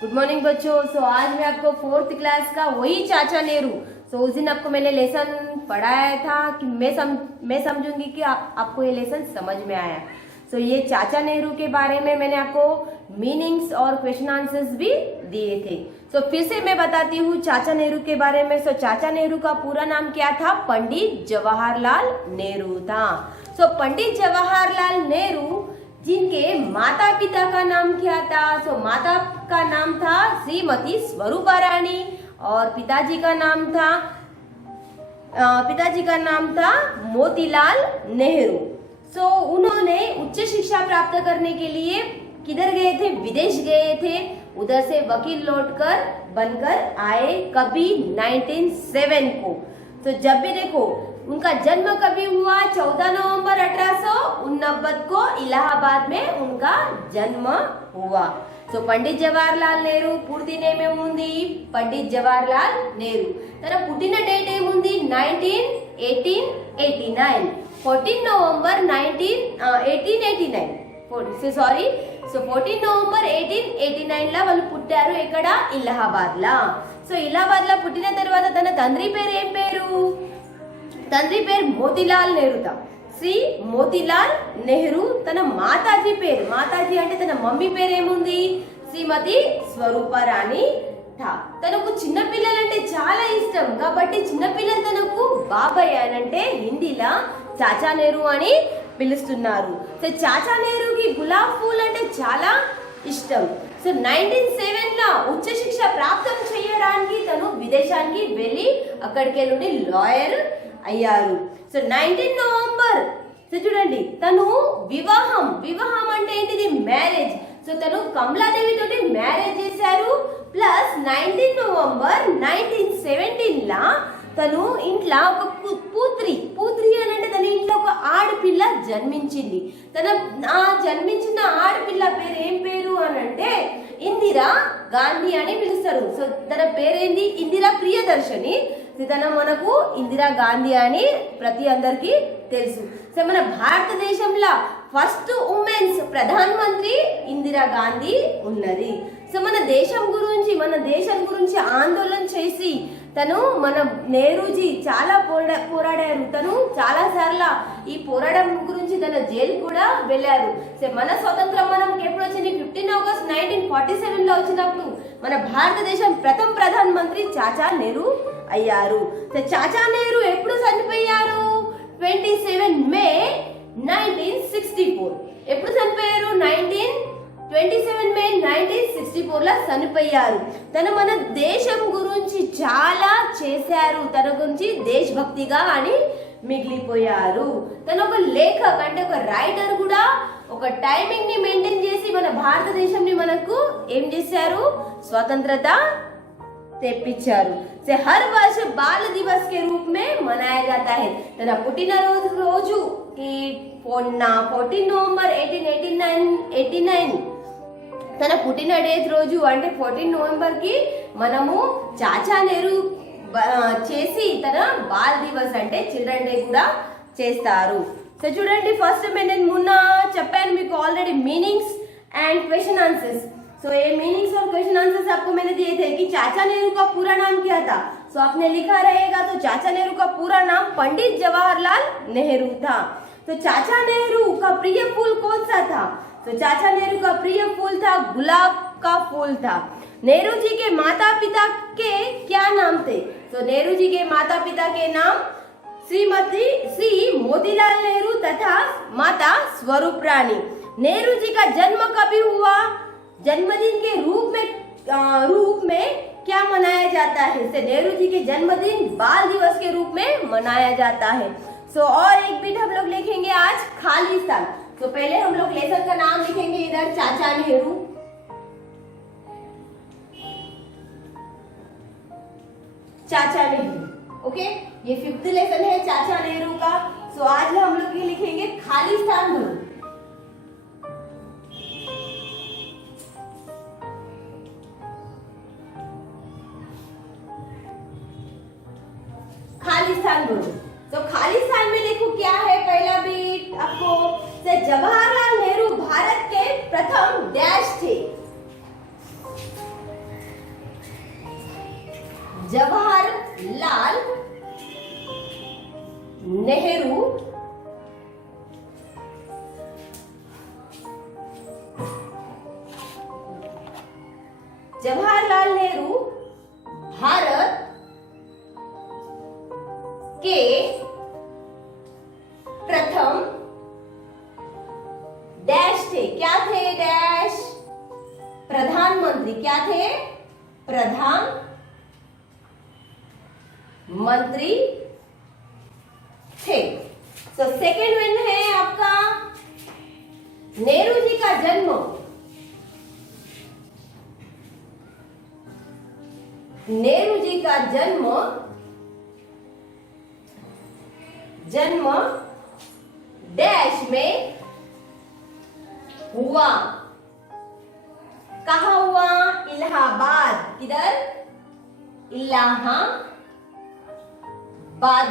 Good morning बच्चों। आज मैं आपको फोर्थ क्लास का वही चाचा नेहरू। उस दिन आपको मैंने लेसन पढ़ाया था कि मैं समझूंगी कि आपको ये लेसन समझ में आया। ये चाचा नेहरू के बारे में मैंने आपको मीनिंग्स और क्वेश्चन आंसर्स भी दिए थे। फिर से मैं बताती हूँ चाचा नेहरू के बारे में। चाचा नेहरू का पूरा नाम क्या था? पंडित जवाहरलाल नेहरू था। पंडित जवाहरलाल नेहरू जिनके माता पिता का नाम क्या था? माता का नाम था श्रीमती स्वरूपा रानी और पिताजी का नाम था मोतीलाल नेहरू। उन्होंने उच्च शिक्षा प्राप्त करने के लिए किधर गए थे? विदेश गए थे। उधर से वकील लौटकर बनकर आए कभी 1907 को। जब भी देखो उनका जन्म कभी हुआ? 14 नवंबर 1889 को इलाहाबाद में उनका जन्म हुआ। पंडित जवाहरलाल नेहरू పూర్తి నేమ్ ఏముంది? పండిట్ జవహర్లాల్ నెహ్రూ। తన పుట్టిన డేట్ ఏముంది? 1889 14 నవంబర్ 14 నవంబర్ 1889 లా వాళ్ళు పుట్టారు। ఎక్కడ? ఇలాహాబాద్ లా। ఇలాహాబాద్ లా పుట్టిన తర్వాత తన తండ్రి పేరు ఏం పేరు? తండ్రి పేరు మోతీలాల్ నెహ్రూ था। శ్రీ మోతీలాల్ నెహ్రూ। తన మాతాజీ పేరు, మాతాజీ అంటే తన మమ్మీ పేరు ఏముంది? శ్రీమతి స్వరూపా రాణి था। తనకు చిన్న పిల్లలంటే చాలా ఇష్టం కాబట్టి చిన్న పిల్లలు తనకు బాబాయ్ అంటే హిందీలో చాచా నెహ్రూ అని పిలుస్తున్నారు। చాచా నెహ్రూకి గులాబ్ పూల్ అంటే చాలా ఇష్టం। 1907 లో ఉచ్చ శిక్ష ప్రాప్తం చేయడానికి తను విదేశానికి వెళ్ళి అక్కడికి నుండి లాయర్ అయ్యారు। 19 నవంబర్ చూడండి తను వివాహం అంటే ఏంటిది? మ్యారేజ్। తను కమలాదేవి తోటి మ్యారేజ్ చేశారు। ప్లస్ 19 నవంబర్ 1917 లా తను ఇంట్లో ఒక పూత్రి అని అంటే తన ఇంట్లో ఒక ఆడపిల్ల జన్మించింది। ఆ జన్మించిన ఆడపిల్ల పేరు ఏం పేరు అని అంటే ఇందిరా గాంధీ అని పిలుస్తారు। తన పేరేంది? ఇందిరా ప్రియదర్శిని। మనకు ఇందిరా గాంధీ అని ప్రతి అందరికి తెలుసు। మన భారతదేశంలో ఫస్ట్ ఉమెన్స్ ప్రధాన మంత్రి ఇందిరా గాంధీ ఉన్నది। మన దేశం గురించి ఆందోళన చేసి తను మన నెహ్రూజీ చాలా పోరాడారు। తను చాలా సార్లు ఈ పోరాటం గురించి తన జైలు కూడా వెళ్ళారు। మన స్వతంత్రం మనకి ఎప్పుడు వచ్చింది? 15 ఆగస్ట్ 1947 లో వచ్చినప్పుడు మన భారతదేశం ప్రథమ ప్రధాన మంత్రి చాచా నెహ్రూ అయ్యారు। చాచా నెహ్రూ ఎప్పుడు చనిపోయారు? 27 మే 1964। ఎప్పుడు చనిపోయారు? 27 మే 1964 లో చనిపోయారు। తను మన దేశం గురించి చాలా చేశారు। తన గురించి దేశభక్తిగా అని మిగిలిపోయారు। తను ఒక లేఖక్ అంటే ఒక రైటర్ కూడా। ఒక టైమింగ్ ని మెయింటైన్ చేసి మన భారతదేశంని మనకు ఏం చేశారు? స్వతంత్రత తెప్పించారు। हर वर्ष बाल दिवस के रूप में मनाया जाता है। तన పుట్టినరోజు ఈ 14 నవంబర్ 1889 తన పుట్టిన డేట్ రోజు అంటే 14 నవంబర్ కి మనము చాచా నెహ్రూ చేసి తన బాల్ దివస్ అంటే చిల్డ్రన్ డే కూడా చేస్తారు। చూడండి ఫస్ట్ నేను మొన్న చెప్పాను మీకు already meanings and question answers. ये मीनिंग्स और क्वेश्चन आंसर्स आपको मैंने दिए थे कि चाचा नेहरू का पूरा नाम क्या था। आपने लिखा रहेगा तो चाचा नेहरू का पूरा नाम पंडित जवाहरलाल नेहरू था। चाचा नेहरू का प्रिय फूल कौन सा था? चाचा नेहरू का प्रिय फूल था गुलाब का फूल था। नेहरू जी के माता पिता के क्या नाम थे? नेहरू जी के माता पिता के नाम श्री मोतीलाल नेहरू तथा माता स्वरूप रानी। नेहरू जी का जन्म कभी हुआ? जन्मदिन के रूप में क्या मनाया जाता है? नेहरू जी के जन्मदिन बाल दिवस के रूप में मनाया जाता है। और एक बीट हम लोग लिखेंगे आज खालिस्तान। पहले हम लोग लेसन का नाम लिखेंगे इधर चाचा नेहरू। चाचा नेहरू ओके, ये 5th लेसन है चाचा नेहरू का। आज हम लोग ये लिखेंगे खालिस्तान भरो। खालिस्तान बोलो। खालिस्तान में देखो क्या है? पहला बीट आपको जवाहरलाल नेहरू भारत के प्रथम डैश थे। जवाहरलाल नेहरू जवाहरलाल नेहरू भारत के प्रथम डैश थे। क्या थे? डैश प्रधानमंत्री। क्या थे? प्रधानमंत्री थे। तो सेकेंड वन है आपका नेहरू जी का जन्म डैश में हुआ। कहाँ हुआ? इलाहाबाद। किधर? इलाहाबाद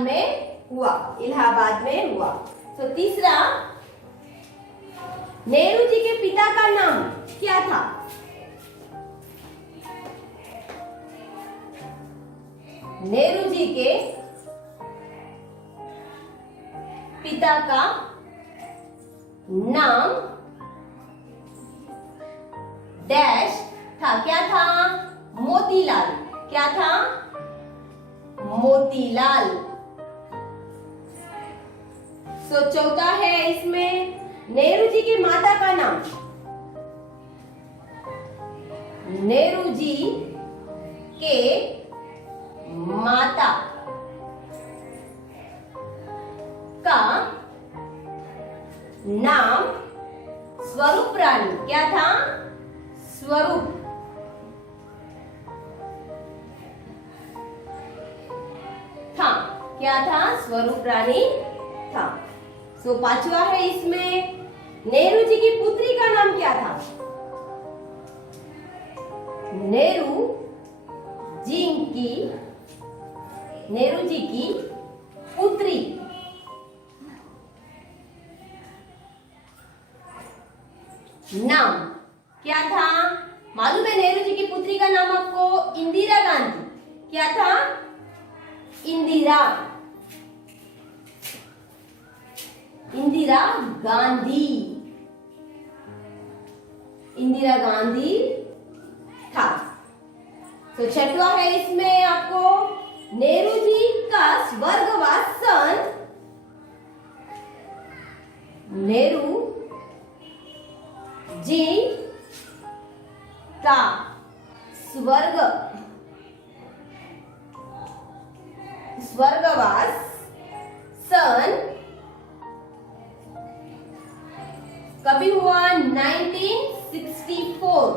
में हुआ। इलाहाबाद में हुआ। तो तीसरा, नेहरू जी के पिता का नाम क्या था? नेहरू जी के पिता का नाम डैश था। क्या था? मोतीलाल। क्या था? मोतीलाल। सो चौथा है इसमें नेहरू जी की माता का नाम। नेहरू जी के माता का नाम स्वरूप रानी। क्या था? स्वरूप। था। क्या था? स्वरूप रानी था। सो पांचवा है इसमें नेहरू जी की पुत्री का नाम क्या था? नेहरू जी की पुत्री नाम क्या था? मालूम है नेहरू जी की पुत्री का नाम आपको? इंदिरा गांधी। क्या था? इंदिरा गांधी था। तो छठवा है इसमें आपको नेहरू जी का स्वर्गवास सन। नेहरू जी का स्वर्गवास सन कभी हुआ? 1964।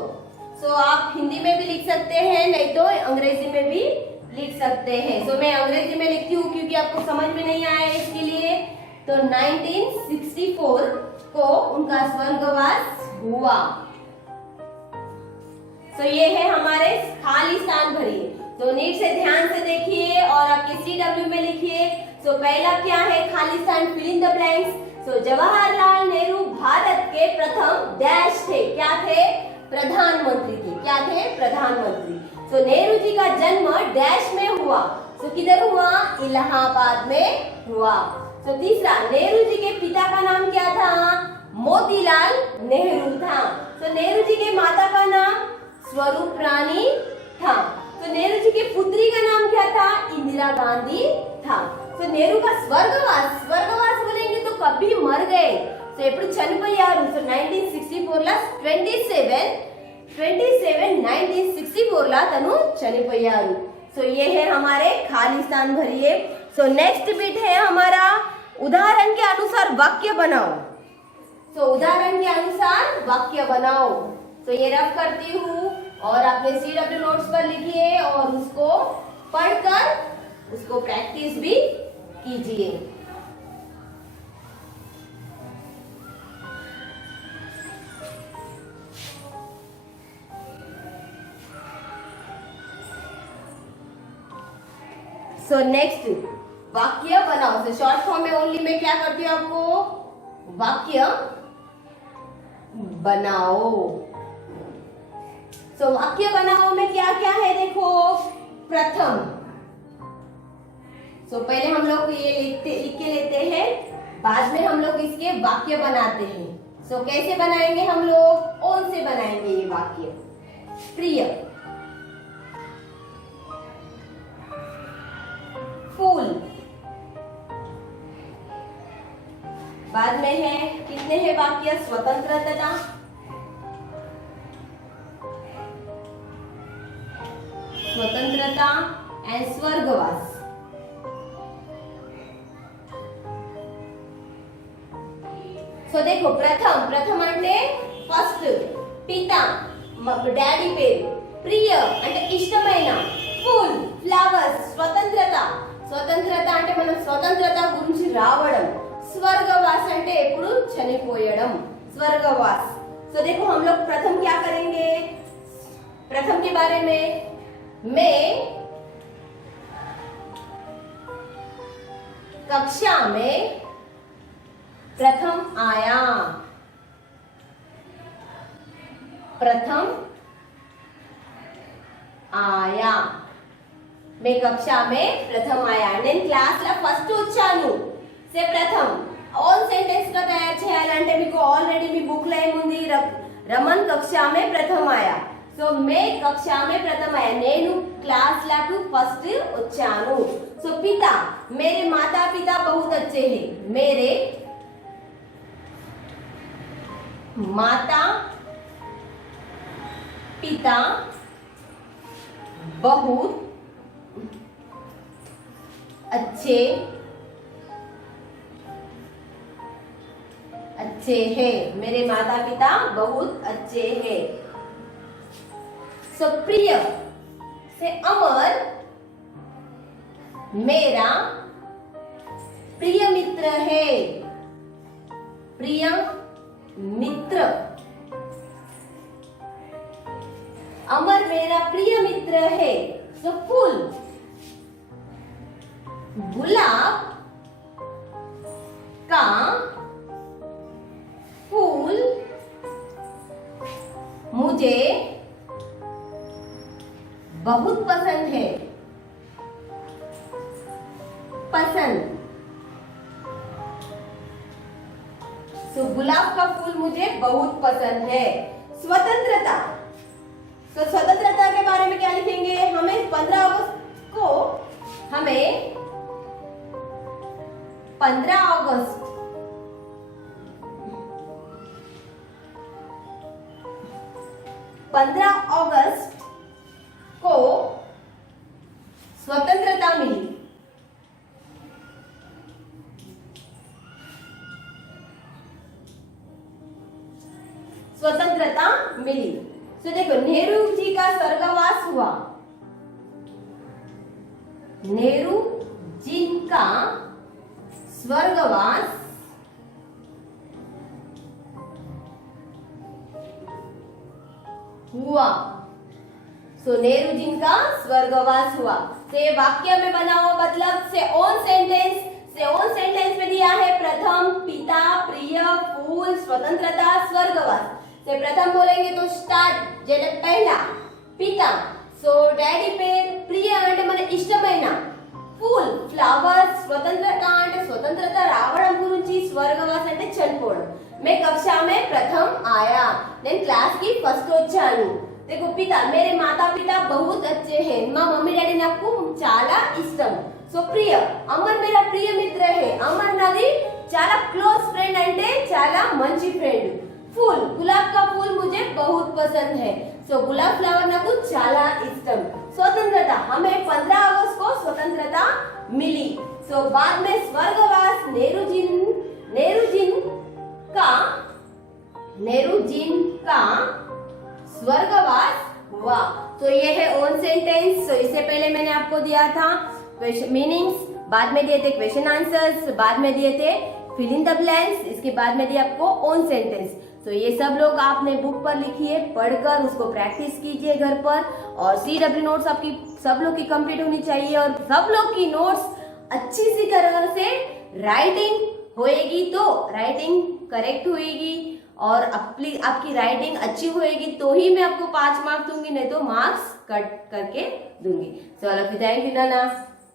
सो आप हिंदी में भी लिख सकते हैं, नहीं तो अंग्रेजी में भी लिख सकते हैं। सो मैं अंग्रेजी में लिखती हूँ क्योंकि आपको समझ में नहीं आया इसके लिए। तो 1964 को उनका स्वर्गवास हुआ। तो ये है हमारे खाली स्थान भरिए। तो नीट से ध्यान से देखिए और आपके CW में लिखिए। तो पहला क्या है? खाली स्थान, फिल इन द ब्लैंक्स। तो जवाहरलाल नेहरू भारत के प्रथम डैश थे। क्या थे? प्रधानमंत्री थे। क्या थे? प्रधानमंत्री। तो नेहरू जी का जन्म डैश में हुआ। तो किधर हुआ? इलाहाबाद में हुआ। तो तीसरा, नेहरू जी के पिता का नाम क्या था? मोतीलाल नेहरू था। तो नेहरू जी के माता का नाम स्वरूप रानी था। तो नेहरू जी की पुत्री का नाम क्या था? इंदिरा गांधी था। तो नेहरू का स्वर्गवास बोलेंगे तो कभी मर गए। तो ఎప్పుడు చనిపోయారు? సో 1964 ला 27 1964 ला తను చనిపోయారు। सो ये है हमारे खाली स्थान भरिए। सो नेक्स्ट बिट है हमारा उदाहरण के अनुसार वाक्य बनाओ। सो उदाहरण के अनुसार वाक्य बनाओ। तो ये रफ करती हूँ और अपने CW नोट्स पर लिखिए और उसको पढ़कर उसको प्रैक्टिस भी कीजिए। सो नेक्स्ट वाक्य बनाओ। तो शॉर्ट फॉर्म में ओनली मैं क्या करती हूँ आपको? वाक्य बनाओ। सो वाक्य बनाओ में क्या क्या है देखो। प्रथम। सो पहले हम लोग ये लिख के लेते हैं, बाद में हम लोग इसके वाक्य बनाते हैं। सो कैसे बनाएंगे हम लोग? ओन से बनाएंगे ये वाक्य। प्रिय, फूल, बाद में है कितने हैं वाक्य? स्वतंत्रता, स्वतंत्रता एंड स्वर्गवास। सो देखो, प्रथम అంటే ఫస్ట్, పిత డాడీ పేరు, ప్రియ అంటే ఇష్టమైన, ఫుల్ ఫ్లవర్స్ స్వతంత్రత అంటే మనం స్వతంత్రత గురించి రావడం, स्वर्गवास అంటే ఎప్పుడు చనిపోయడం, स्वर्गवास। सो देखो हम लोग प्रथम क्या करेंगे? प्रथम के बारे में, मैं कक्षा में प्रथम आया, प्रथम आया, मैं कक्षा में प्रथम आया। నేను క్లాస్ లో ఫస్ట్ వచ్చాను, సే ప్రథम। ఆల్ సెంటెన్స్ గా తయారు చేయాలంటే మీకు ఆల్రెడీ మీ బుక్ లో ఏముంది? రమన్ కक्षा में प्रथम आया। సో मैं कक्षा में प्रथम आया, నేను క్లాస్ లకు ఫస్ట్ వచ్చాను। సో पिता, मेरे माता पिता बहुत अच्छे हैं, मेरे माता पिता बहुत अच्छे हैं, मेरे माता पिता बहुत अच्छे हैं। सो प्रिय से अमर, मेरा प्रिय मित्र है, प्रिय मित्र, अमर मेरा प्रिय मित्र है। सो फूल, गुलाब का फूल मुझे बहुत पसंद है, पसंद। सो गुलाब का फूल मुझे बहुत पसंद है। स्वतंत्रता, तो स्वतंत्रता के बारे में क्या लिखेंगे? हमें 15 अगस्त को, हमें 15 अगस्त को स्वतंत्रता मिली। स्वतंत्रता मिली। तो देखो, नेहरू जी का स्वर्गवास हुआ, नेहरू जी का स्वर्गवास हुआ। सो नेहरू जी का स्वर्गवास हुआ। तो ये वाक्य में बनाओ, मतलब से ओन सेंटेंस में दिया है प्रथम, पिता, प्रिय, फूल, स्वतंत्रता, स्वर्गवास। से प्रथम बोलेंगे तो स्टार्ट, जैसे पहला पिता, सो डैडी पेर, प्रिय అంటే మన ఇష్టమైన, ఫుల్ ఫ్లవర్స్, స్వతంత్రత అంటే స్వతంత్రత రావడం గురించి, స్వర్గవాస్ అంటే చనిపోవడం। मैं कक्षा में प्रथम आया, నేను క్లాస్ కి ఫస్ట్ వచ్చాను। देखो पिता, मेरे माता पिता बहुत अच्छे हैं, మా మమ్మీ డాడీ నాకు చాలా ఇష్టం। సో ప్రియ, అమర్ मेरा प्रिय मित्र है, అమర్ నాది చాలా క్లోజ్ ఫ్రెండ్ అంటే చాలా మంచి ఫ్రెండ్। फूल, गुलाब का फूल मुझे बहुत पसंद है, सो गुलाब फ्लावर నాకు చాలా ఇష్టం। स्वतंत्रता, हमें 15 अगस्त को स्वतंत्रता मिली। सो बाद में स्वर्गवास, नेहरू जी का स्वर्गवास हुआ। तो ये है ओन सेंटेंस। तो इससे पहले मैंने आपको दिया था मीनिंग्स, बाद में दिए थे क्वेश्चन आंसर्स, बाद में दिए थे फिल इन द ब्लैंक्स, इसके बाद में दिया आपको ओन सेंटेंस। तो ये सब लोग आपने बुक पर लिखिए, पढ़कर उसको प्रैक्टिस कीजिए घर पर। और CW नोट्स आपकी सब लोग की कंप्लीट होनी चाहिए, और सब लोग की नोट्स अच्छी सी तरह से राइटिंग होएगी तो राइटिंग करेक्ट होएगी, और आपकी राइटिंग अच्छी होएगी तो ही मैं आपको 5 मार्क्स दूंगी, नहीं तो मार्क्स कट करके दूंगी। चलो फिर थैंक यू नाना।